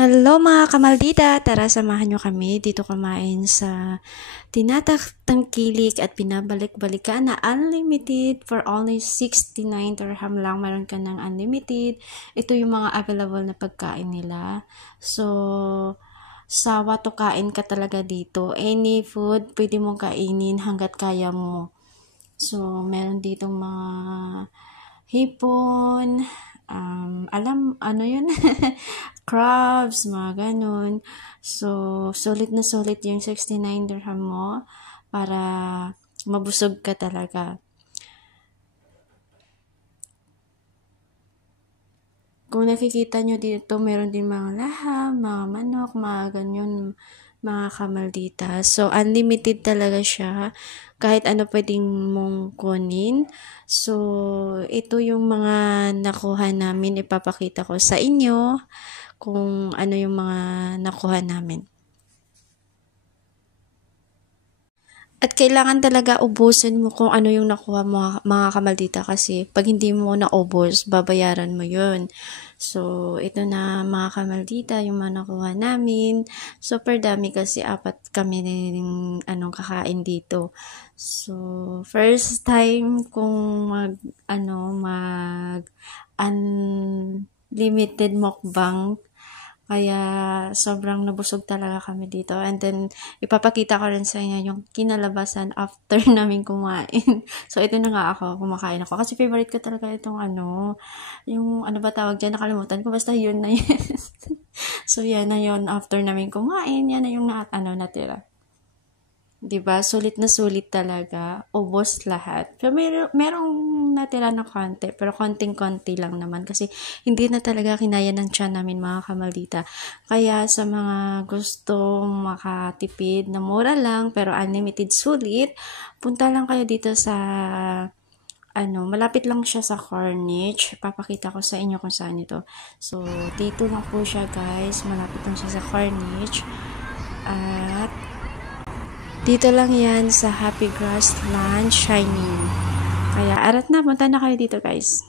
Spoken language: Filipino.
Hello mga kamaldita! Tara samahan nyo kami dito kumain sa tinatatangkilik at binabalik-balikan na unlimited for only 69 dirham lang. Meron ka ng unlimited. Ito yung mga available na pagkain nila. So, sawa to kain ka talaga dito. Any food, pwede mong kainin hanggat kaya mo. So, meron ditong mga hipon, ano yun? Crabs, mga ganun. So, sulit na sulit yung 69 dirham mo para mabusog ka talaga. Kung nakikita nyo dito, meron din mga laham, mga manok, mga ganyan, mga kamaldita. So, unlimited talaga siya. Kahit ano pwedeng mong kunin. So, ito yung mga nakuha namin. Ipapakita ko sa inyo kung ano yung mga nakuha namin. At kailangan talaga ubusin mo kung ano yung nakuha mo, mga kamaldita, kasi pag hindi mo naubos, babayaran mo yun. So, ito na mga kamaldita, yung mga nakuha namin. Super dami kasi apat kami ng kakain dito. So, first time kung unlimited mukbang. Kaya sobrang nabusog talaga kami dito. And then, ipapakita ko rin sa inyo yung kinalabasan after namin kumain. So, ito na nga ako, kumakain ako. Kasi favorite ko talaga itong yung ano ba tawag dyan, nakalimutan ko. Basta yun na yun. So, yan na yun. After namin kumain, yan na yung natira. Diba? Sulit na sulit talaga. Ubos lahat. Pero merong natira na konti. Pero konting-konti lang naman. Kasi hindi na talaga kinaya ng tiyan namin, mga kamaldita. Kaya sa mga gustong makatipid na mura lang pero unlimited sulit, punta lang kayo dito sa malapit lang siya sa Carnage. Papakita ko sa inyo kung saan ito. So, dito lang po siya, guys. Malapit lang siya sa Carnage. At dito lang yan sa Happy Grassland Shining. Kaya arat na, punta na kayo dito, guys.